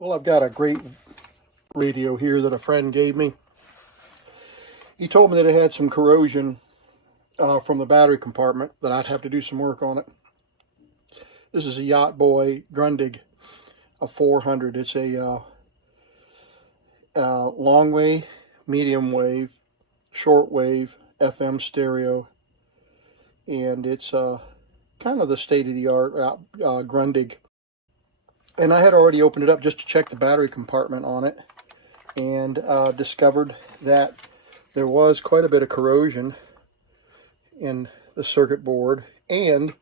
Well, I've got a great radio here that a friend gave me. He told me that it had some corrosion from the battery compartment, that I'd have to do some work on it. This is a Yacht Boy Grundig, a 400. It's a long wave, medium wave, short wave, FM stereo, and it's kind of the state-of-the-art Grundig. And I had already opened it up just to check the battery compartment on it, and discovered that there was quite a bit of corrosion in the circuit board, and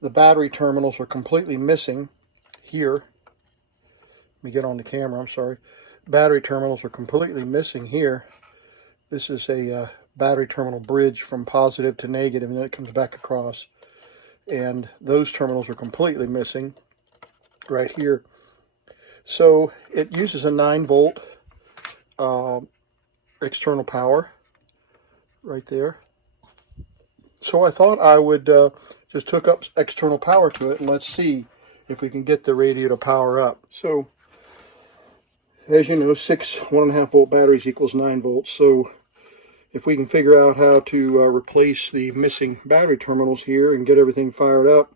the battery terminals are completely missing here. Let me get on the camera, I'm sorry. Battery terminals are completely missing here. This is a battery terminal bridge from positive to negative, and then it comes back across. And those terminals are completely missing right here. So it uses a 9-volt external power right there. So I thought I would just hook up external power to it, and let's see if we can get the radio to power up. So as you know, 6 1.5 volt batteries equals 9 volts. So if we can figure out how to replace the missing battery terminals here and get everything fired up,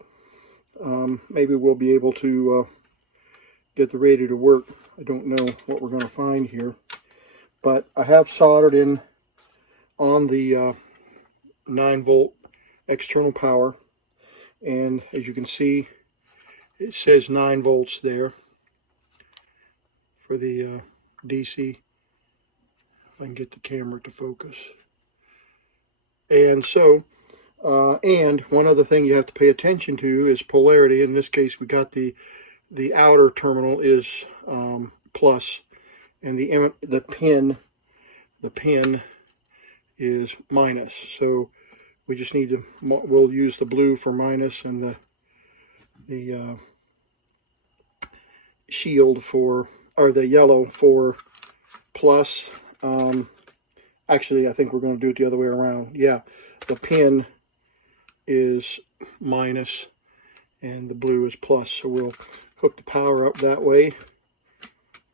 maybe we'll be able to get the radio to work. I don't know what we're going to find here, but I have soldered in on the 9-volt external power, and as you can see, it says 9 volts there for the DC. If I can get the camera to focus. And so, and one other thing you have to pay attention to is polarity. In this case, we got the outer terminal is plus, and the pin is minus. So we just need to, we'll use the blue for minus and the shield for, or the yellow for plus. Actually, I think we're going to do it the other way around. Yeah, the pin is minus and the blue is plus. So we'll hook the power up that way.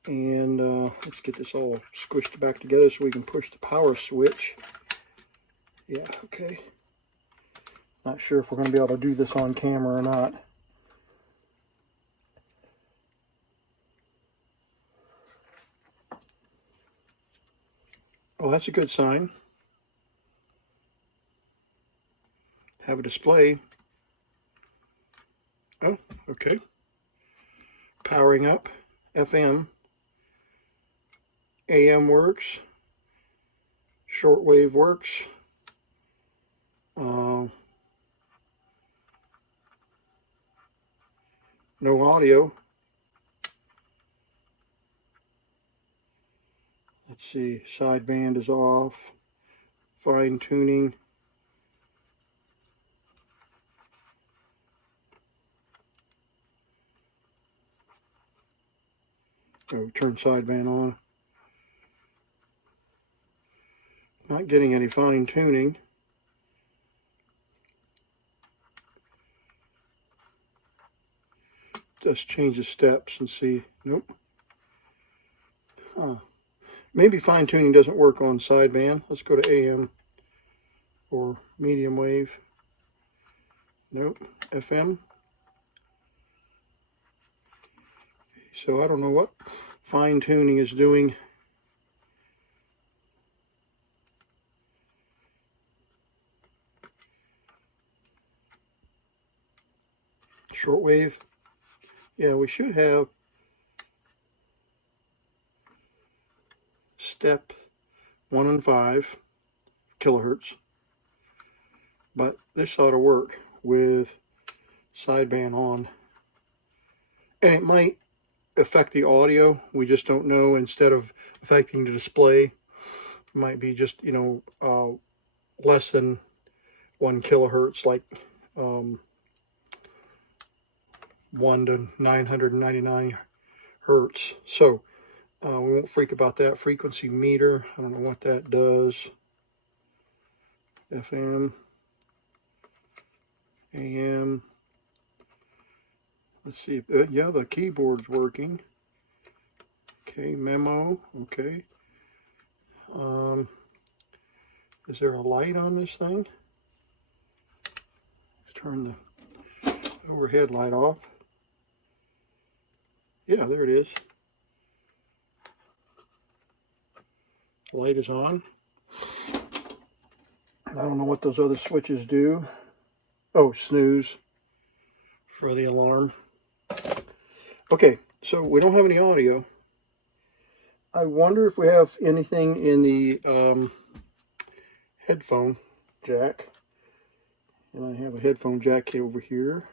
And let's get this all squished back together so we can push the power switch. Yeah, okay. Not sure if we're going to be able to do this on camera or not. Well, that's a good sign. Have a display. Oh, okay. Powering up. FM. AM works. Shortwave works. No audio. Let's see, sideband is off. Fine tuning. Oh, turn sideband on. Not getting any fine tuning. Just change the steps and see. Nope. Huh. Maybe fine tuning doesn't work on sideband. Let's go to AM or medium wave. Nope. FM. So I don't know what fine tuning is doing. Shortwave. Yeah, we should have step 1 and 5 kilohertz, but this ought to work with sideband on, and it might affect the audio. We just don't know. Instead of affecting the display, it might be just, you know, less than 1 kilohertz, like 1 to 999 hertz. So we won't freak about that. Frequency meter, I don't know what that does. FM, AM. Let's see if, yeah, the keyboard's working. Okay, memo. Okay. Is there a light on this thing? Let's turn the overhead light off. Yeah, there it is. Light is on. I don't know what those other switches do. Oh, snooze for the alarm. Okay, so we don't have any audio. I wonder if we have anything in the headphone jack. And I have a headphone jack over here.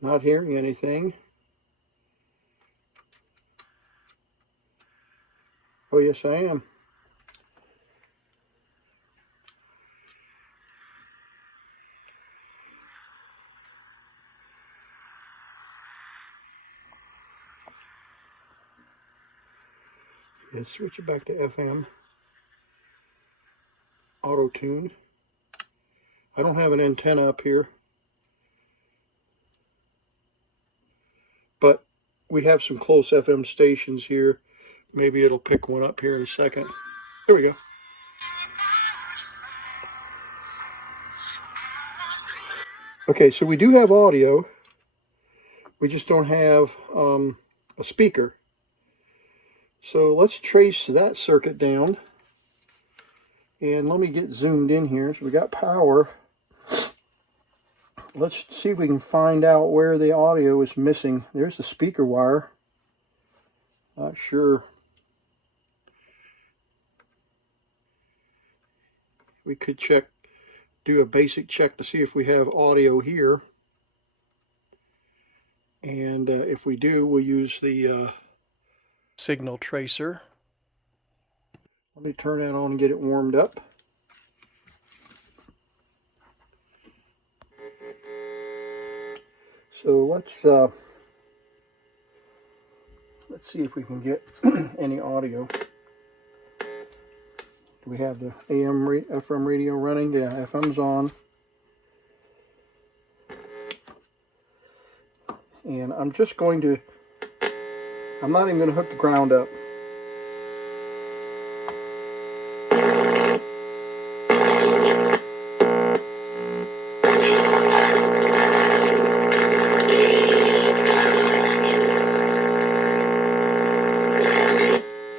Not hearing anything. Oh, yes, I am. Let's switch it back to FM. Auto tune. I don't have an antenna up here, but we have some close FM stations here. Maybe it'll pick one up here in a second. There we go. Okay, so we do have audio. We just don't have a speaker. So let's trace that circuit down. And let me get zoomed in here. So we got power. Let's see if we can find out where the audio is missing. There's the speaker wire. Not sure. We could do a basic check to see if we have audio here. And if we do, we'll use the signal tracer. Let me turn that on and get it warmed up. So let's see if we can get any audio. Do we have the AM, FM radio running? Yeah, FM's on. And I'm not even going to hook the ground up.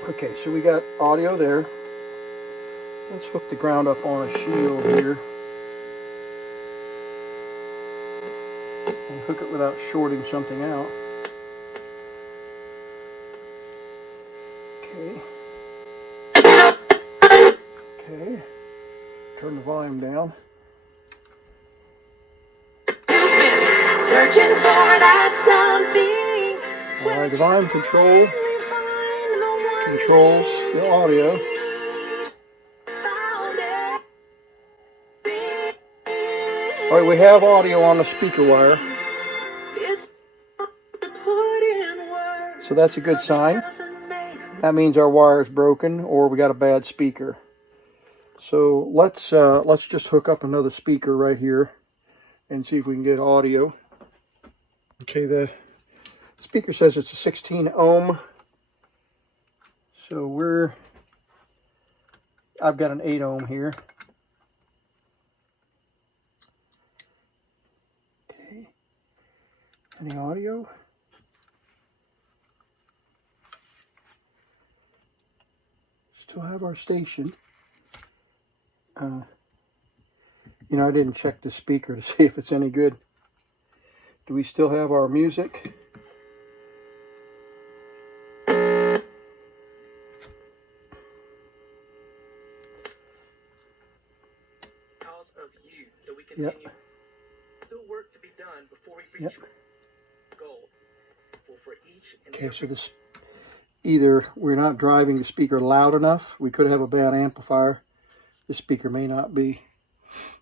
Okay, so we got audio there. Let's hook the ground up on a shield here. And hook it without shorting something out. Okay. Okay. Turn the volume down. Searching for that something. Alright, the volume control controls the audio. Alright, we have audio on the speaker wire. So that's a good sign. That means our wire is broken or we got a bad speaker. So let's just hook up another speaker right here and see if we can get audio. Okay, the speaker says it's a 16 ohm. So I've got an 8 ohm here. Okay. Any audio? Still have our station. You know, I didn't check the speaker to see if it's any good. Do we still have our music? Yep. Still work to be done before we reach goal. For each and okay, so this either we're not driving the speaker loud enough. We could have a bad amplifier. This speaker may not be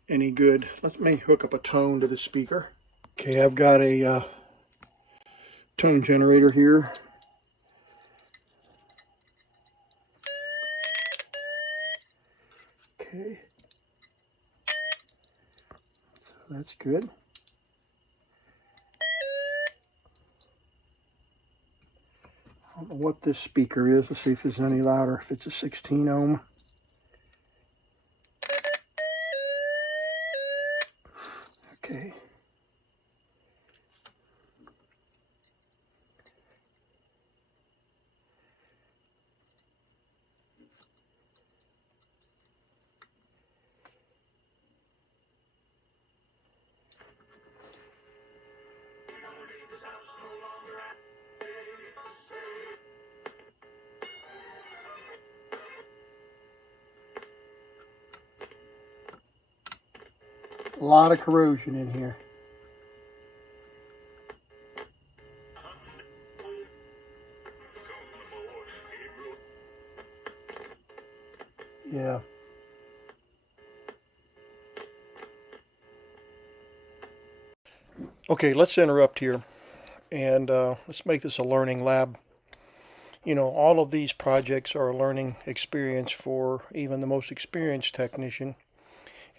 any good. Let me hook up a tone to the speaker. Okay, I've got a tone generator here. Okay. So that's good. I don't know what this speaker is. Let's see if it's any louder. If it's a 16 ohm. Okay. A lot of corrosion in here. Yeah. Okay, let's interrupt here and let's make this a learning lab. You know, all of these projects are a learning experience for even the most experienced technician.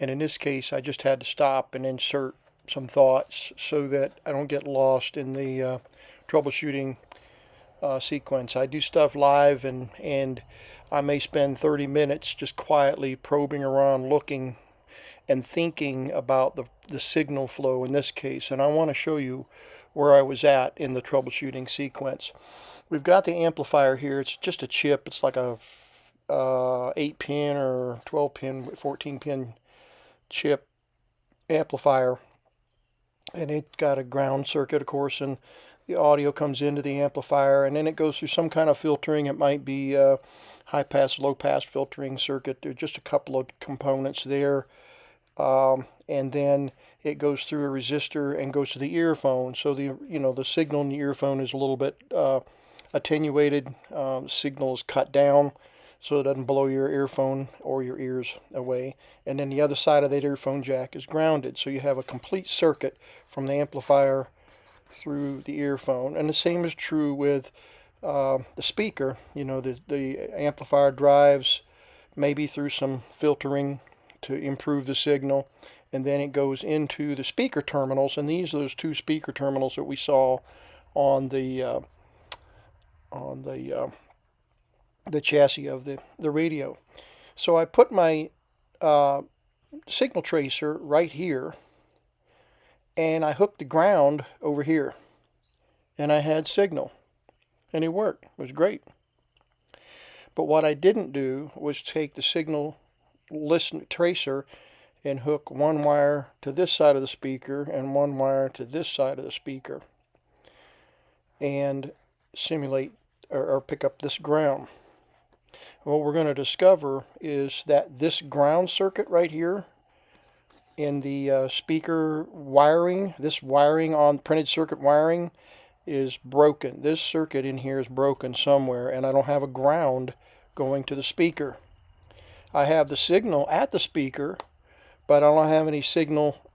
And in this case, I just had to stop and insert some thoughts so that I don't get lost in the troubleshooting sequence. I do stuff live, and I may spend 30 minutes just quietly probing around, looking and thinking about the signal flow in this case. And I want to show you where I was at in the troubleshooting sequence. We've got the amplifier here. It's just a chip. It's like a 8 pin or 12 pin, 14 pin chip amplifier, and it's got a ground circuit, of course, and the audio comes into the amplifier, and then it goes through some kind of filtering. It might be high pass, low pass filtering circuit. There's just a couple of components there, and then it goes through a resistor and goes to the earphone. So the signal in the earphone is a little bit attenuated. Signal is cut down so it doesn't blow your earphone or your ears away. And then the other side of that earphone jack is grounded. So you have a complete circuit from the amplifier through the earphone. And the same is true with the speaker. You know, the amplifier drives maybe through some filtering to improve the signal. And then it goes into the speaker terminals. And these are those two speaker terminals that we saw on the chassis of the radio. So I put my signal tracer right here, and I hooked the ground over here, and I had signal, and it worked. It was great. But what I didn't do was take the signal tracer and hook one wire to this side of the speaker and one wire to this side of the speaker and simulate or pick up this ground. What we're going to discover is that this ground circuit right here in the speaker wiring, this wiring on printed circuit wiring is broken. This circuit in here is broken somewhere, and I don't have a ground going to the speaker. I have the signal at the speaker, but I don't have any signal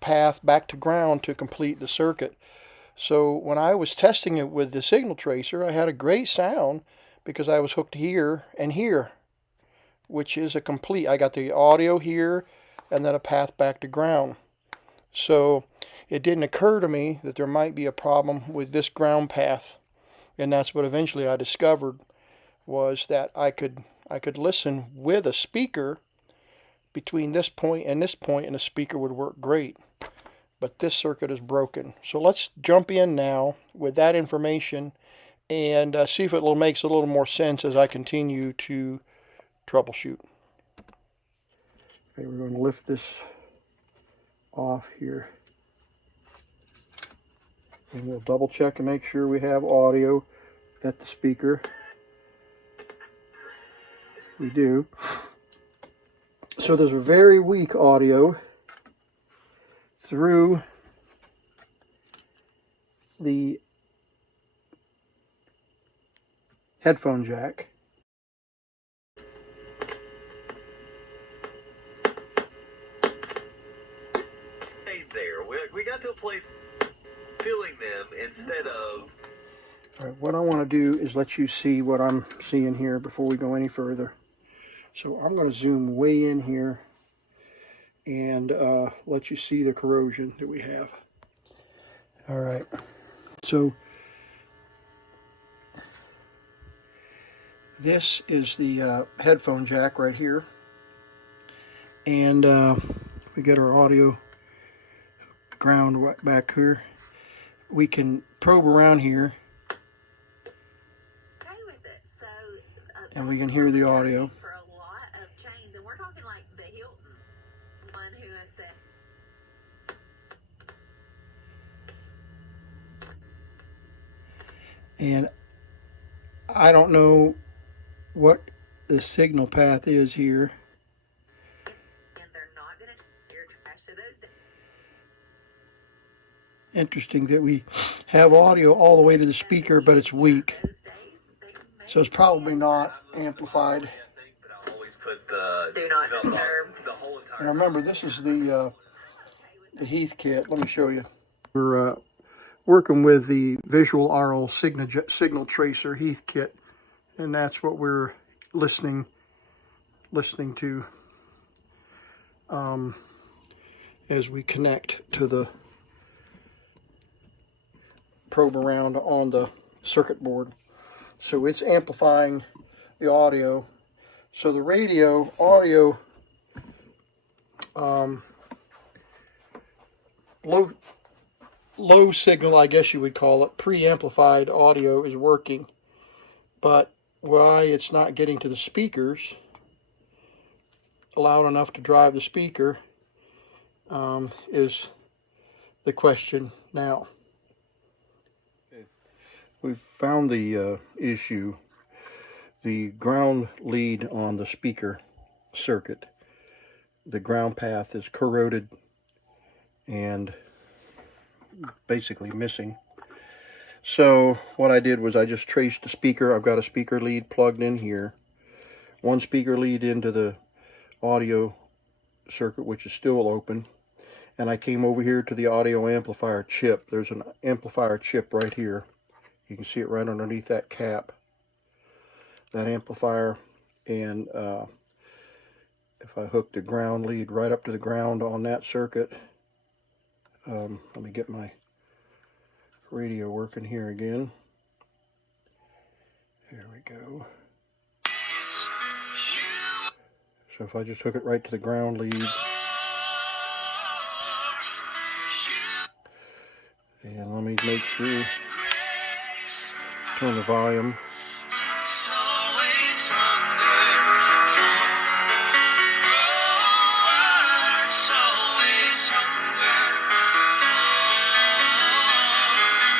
path back to ground to complete the circuit. So when I was testing it with the signal tracer, I had a great sound because I was hooked here and here, which is a complete. I got the audio here and then a path back to ground. So it didn't occur to me that there might be a problem with this ground path. And that's what eventually I discovered, was that I could listen with a speaker between this point and the speaker would work great. But this circuit is broken. So let's jump in now with that information and see if it makes a little more sense as I continue to troubleshoot. Okay, we're going to lift this off here. And we'll double check and make sure we have audio at the speaker. We do. So there's a very weak audio through the headphone jack. Stayed there. We got to a place filling them instead of... All right, what I want to do is let you see what I'm seeing here before we go any further. So I'm going to zoom way in here and let you see the corrosion that we have. All right, so this is the headphone jack right here, and we get our audio ground back here. We can probe around here and we can hear the audio. And I don't know what the signal path is here. Interesting that we have audio all the way to the speaker, but it's weak. So it's probably not amplified. And remember, this is the Heath kit. Let me show you. We're working with the Visual RL signal tracer Heath kit, and that's what we're listening to as we connect to the probe around on the circuit board. So it's amplifying the audio. So the radio audio low signal, I guess you would call it, pre-amplified audio is working, but why it's not getting to the speakers loud enough to drive the speaker is the question now. We've found the issue. The ground lead on the speaker circuit, the ground path is corroded and basically missing. So what I did was I just traced the speaker. I've got a speaker lead plugged in here, one speaker lead into the audio circuit, which is still open, and I came over here to the audio amplifier chip. There's an amplifier chip right here. You can see it right underneath that cap, that amplifier. And if I hook the ground lead right up to the ground on that circuit, let me get my radio working here again. There we go. So if I just hook it right to the ground lead, and let me make sure, turn the volume.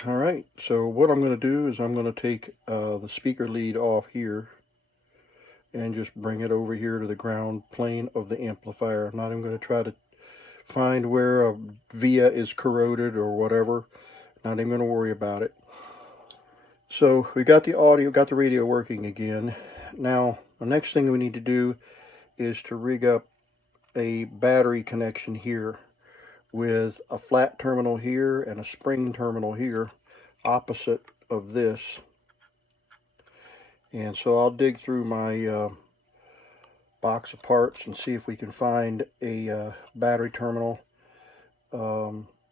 Alright, so what I'm going to do is I'm going to take the speaker lead off here and just bring it over here to the ground plane of the amplifier. I'm not even going to try to find where a via is corroded or whatever. Not even going to worry about it. So we got the audio, got the radio working again. Now the next thing we need to do is to rig up a battery connection here with a flat terminal here and a spring terminal here opposite of this. And so I'll dig through my box of parts and see if we can find a battery terminal,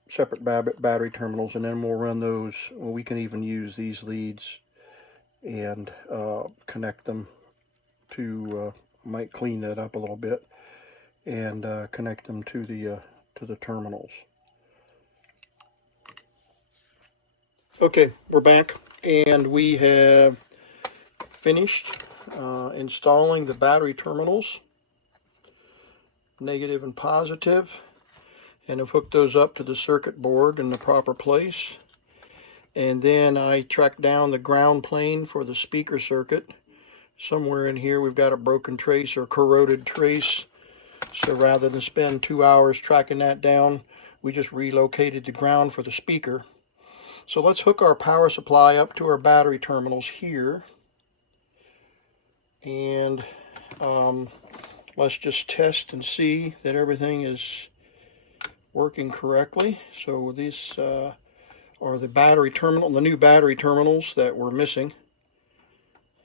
separate battery terminals, and then we'll run those. We can even use these leads and connect them to, might clean that up a little bit, and connect them to the terminals. Okay, we're back, and we have finished installing the battery terminals, negative and positive, and have hooked those up to the circuit board in the proper place. And then I tracked down the ground plane for the speaker circuit. Somewhere in here we've got a broken trace or corroded trace. So rather than spend 2 hours tracking that down, we just relocated the ground for the speaker. So let's hook our power supply up to our battery terminals here. And let's just test and see that everything is working correctly. So these are the battery terminal, the new battery terminals that were missing.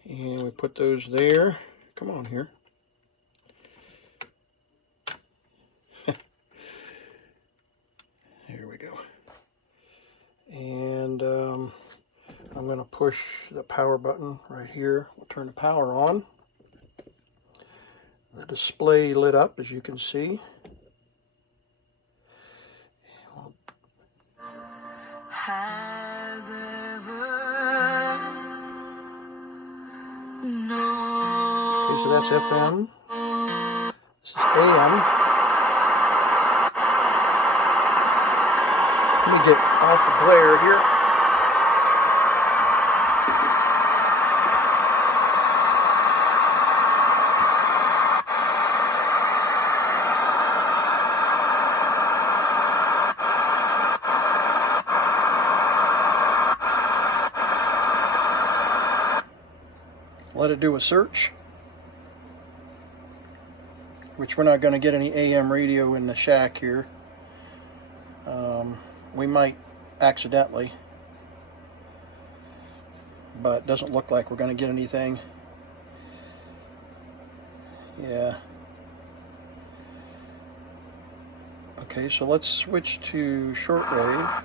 And we put those there. Come on here. push the power button right here. We'll turn the power on. The display lit up, as you can see. Okay, so that's FM. This is AM. Let me get off the glare here. Let it do a search, which we're not going to get any AM radio in the shack here. We might accidentally, but it doesn't look like we're going to get anything. Yeah. Okay, so let's switch to shortwave.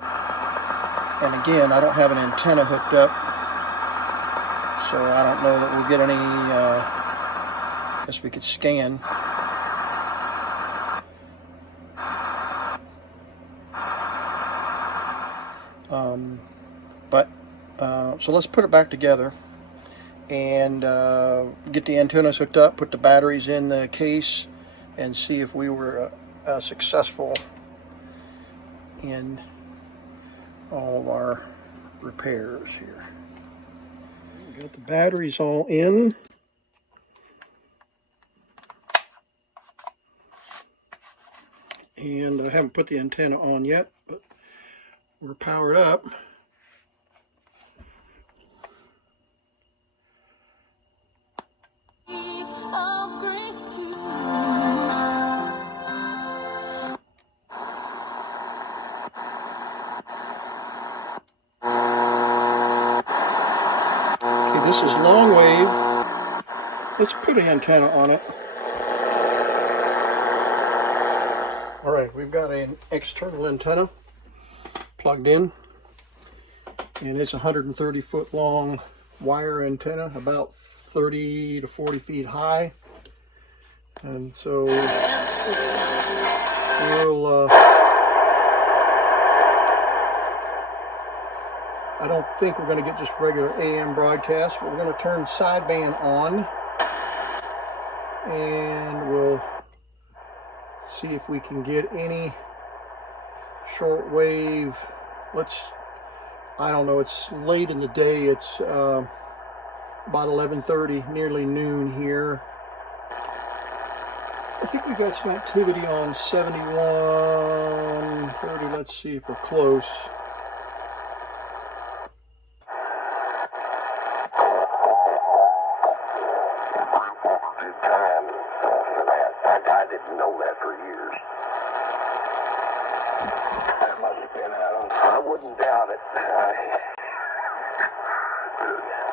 And again, I don't have an antenna hooked up, so I don't know that we'll get any, I guess we could scan. So let's put it back together and get the antennas hooked up, put the batteries in the case, and see if we were successful in all of our repairs here. We got the batteries all in. And I haven't put the antenna on yet, but we're powered up. This is long wave. Let's put an antenna on it. All right, we've got an external antenna plugged in, and it's a 130-foot long wire antenna, about 30 to 40 feet high. And so we'll I don't think we're going to get just regular AM broadcast, but we're going to turn sideband on, and we'll see if we can get any shortwave. I don't know, it's late in the day. It's about 11:30, nearly noon here. I think we got some activity on 7130. Let's see if we're close. I didn't know that for years. That must have been out. I wouldn't doubt it.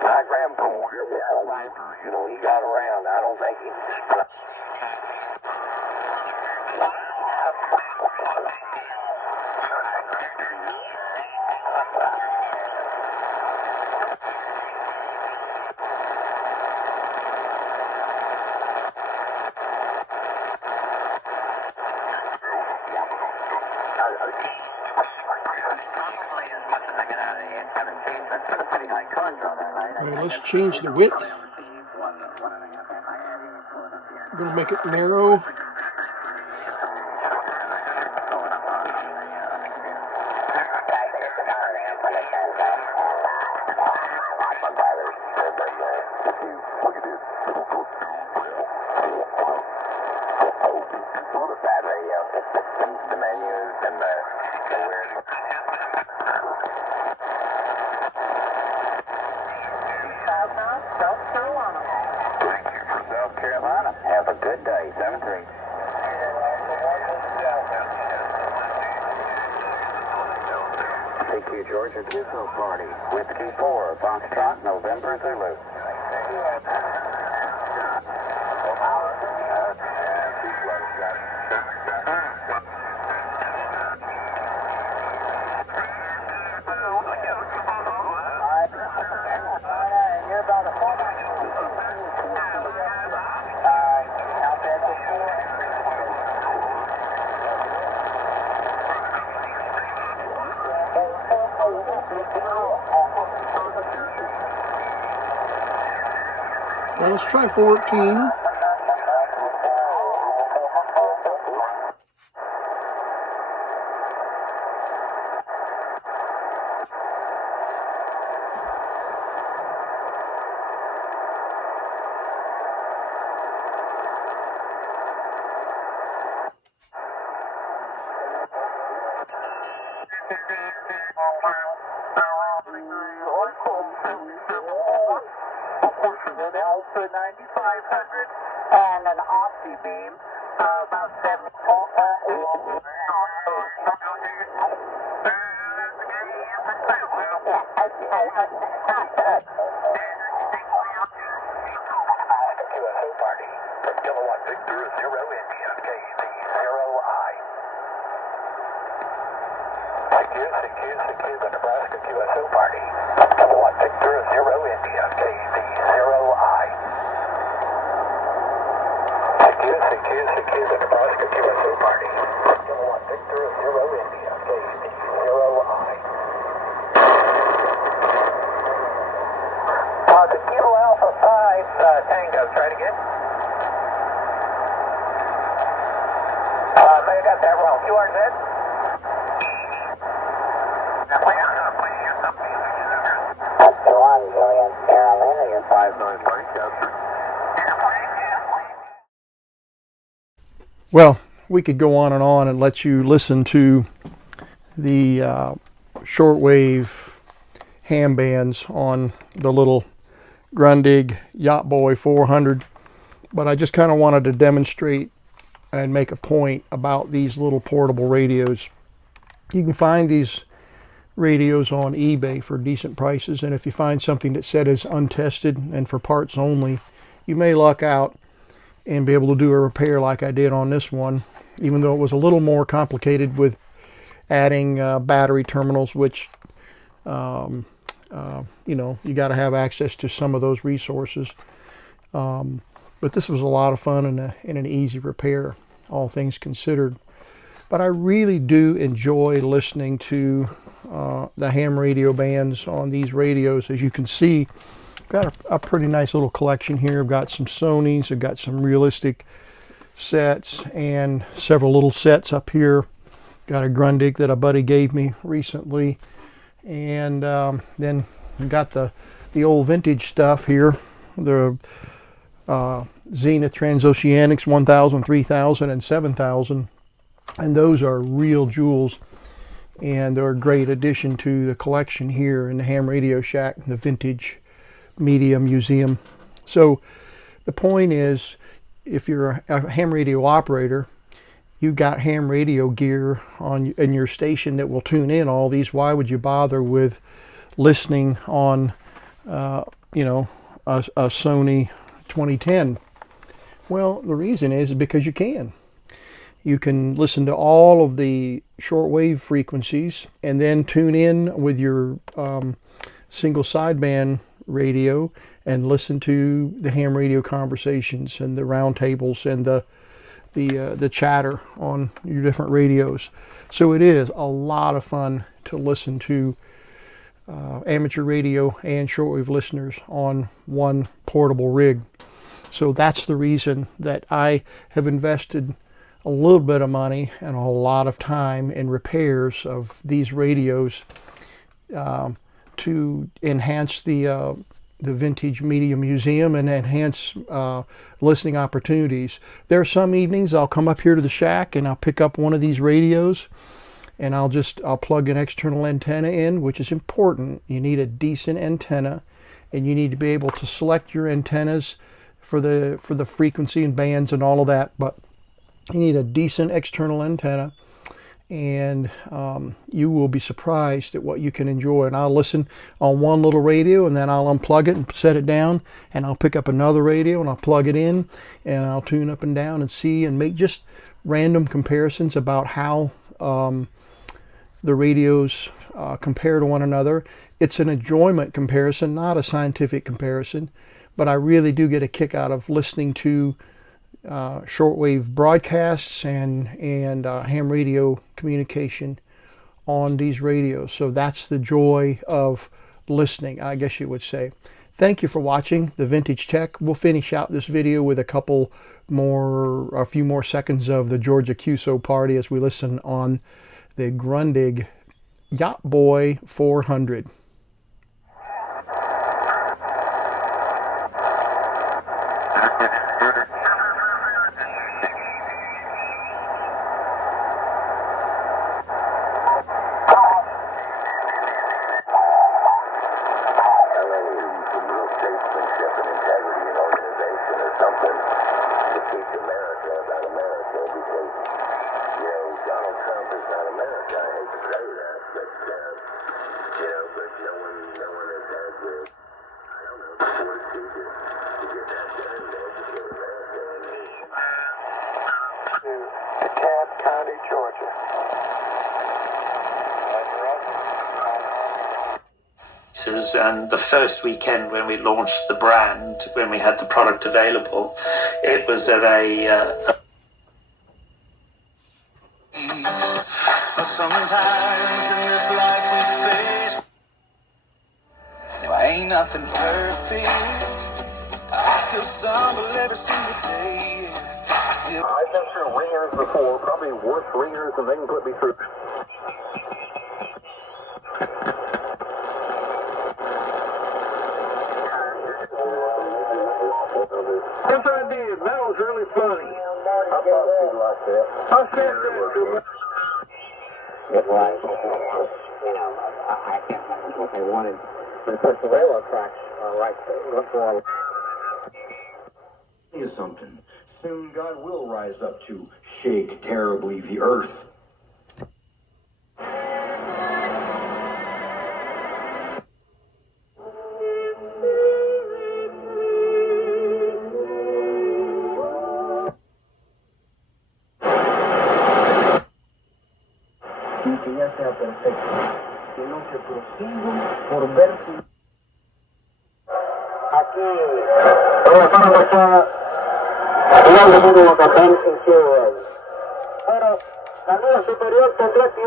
My grandpa, you know, he got around. I don't think he... All right, let's change the width. I'm going to make it narrow. Have a good day, 7-3. CQ Georgia Disco Party, Whiskey 4, Foxtrot, November Zulu. Well, let's try 14. Alpha 9500 and an opti beam about 7. QSO party from Kilowatt Victor 0 India KV 0I. CQ, the Nebraska QSO party from Kilowatt Victor 0 India KV 0I. CQ, the Nebraska QSO party from Kilowatt Victor 0 India KV 0I. The Kilo Alpha 5 Tango, try it again. May have got that wrong. QRZ? Well, we could go on and let you listen to the shortwave ham bands on the little Grundig Yacht Boy 400, but I just kind of wanted to demonstrate and make a point about these little portable radios. You can find these radios on eBay for decent prices, and if you find something that said is untested and for parts only, you may luck out and be able to do a repair like I did on this one, even though it was a little more complicated with adding battery terminals, which you know, you got to have access to some of those resources. But this was a lot of fun and an easy repair, all things considered. But I really do enjoy listening to the ham radio bands on these radios. As you can see, I've got a pretty nice little collection here. I've got some Sonys, I've got some realistic sets, and several little sets up here. Got a Grundig that a buddy gave me recently, and then we've got the old vintage stuff here, the Zenith Transoceanics 1000, 3000, and 7000, and those are real jewels, and they're a great addition to the collection here in the Ham Radio Shack, the Vintage Media Museum. So the point is, if you're a ham radio operator, you've got ham radio gear in your station that will tune in all these. Why would you bother with listening on you know, a Sony 2010? Well, the reason is because you can. You can listen to all of the shortwave frequencies and then tune in with your single sideband radio and listen to the ham radio conversations and the roundtables and the chatter on your different radios. So it is a lot of fun to listen to amateur radio and shortwave listeners on one portable rig. So that's the reason that I have invested a little bit of money and a lot of time in repairs of these radios to enhance the Vintage Media Museum and enhance listening opportunities. There are some evenings I'll come up here to the shack and I'll pick up one of these radios and I'll plug an external antenna in, which is important. You need a decent antenna, and you need to be able to select your antennas for the frequency and bands and all of that, but you need a decent external antenna, and you will be surprised at what you can enjoy. And I'll listen on one little radio, and then I'll unplug it and set it down, and I'll pick up another radio and I'll plug it in, and I'll tune up and down and see and make just random comparisons about how the radios compare to one another. It's an enjoyment comparison, not a scientific comparison, but I really do get a kick out of listening to shortwave broadcasts and ham radio communication on these radios. So that's the joy of listening, I guess you would say. Thank you for watching the Vintage Tech. We'll finish out this video with a few more seconds of the Georgia QSO party as we listen on the Grundig Yacht Boy 400. And the first weekend when we launched the brand, when we had the product available, it was at sometimes in this life we face, ain't nothing perfect. I still stumble every single day. I've been through ringers before, probably worse ringers than they can put me through. Yes, I did. That was really funny. I thought you'd like that. I said that too much. That's right. You know, I can't remember what they wanted. But of course, the railroad tracks are right before. Tell you something. Soon God will rise up to shake terribly the earth. Que ya sea perfecto, sino que prosigo por ver si... Aquí, trabajando acá, hablando de una bacán en Ciudad. Ahora, la vía superior tendrá que...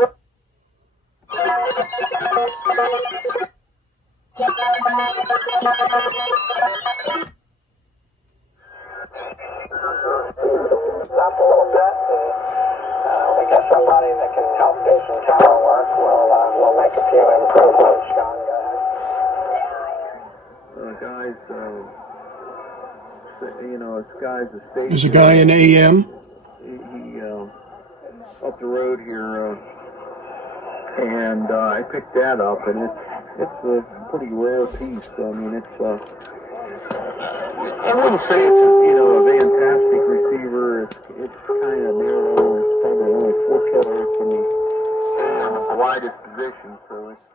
We got somebody that can help do some tower work. We'll make a few improvements, Sean, guys, you know, this guy's a station. There's a guy in AM. He up the road here, and I picked that up, and it's a pretty rare piece. I mean, it's I wouldn't say it's a fantastic receiver. It's kind of narrow. It's probably only 4 kilohertz from the widest position, so it's